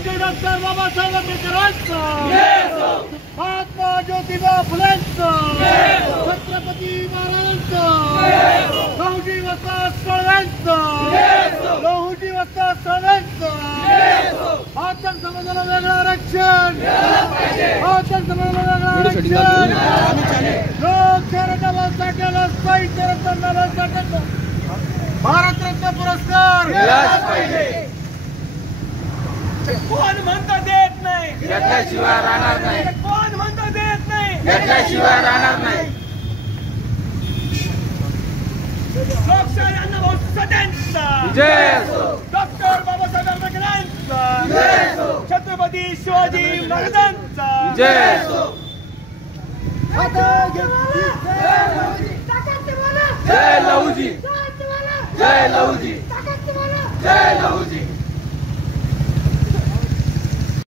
पूज्य डॉक्टर बाबासाहेब आंबेडकरांचा, महात्मा ज्योतिबा फुलेंचा, छत्रपती महाराजांचा, लहुजी वस्ताद साळव्यांचा, लहुजी वस्ताद साळव्यांचा, महाजन समाजाला वेगळं आरक्षण, महाजन समाजाला वेगळं आरक्षण, लोकशाहीच्या बाबासाहेबांना साहित्य रत्नाला भारतरत्न पुरस्कार मिळालाच पाहिजे। कोण म्हणतो देत नाही, घेतल्याशिवाय राहणार नाही, कोण म्हणतो देत नाही, घेतल्याशिवाय राहणार नाही। लोकशाही अण्णाभाऊ साठेंचा जय असो, डॉक्टर बाबासाहेब आंबेडकरांचा जय असो, छत्रपती शिवाजी महाराजांचा जय असो। जय लहुजी, जय लहुजी, जय लहुजी।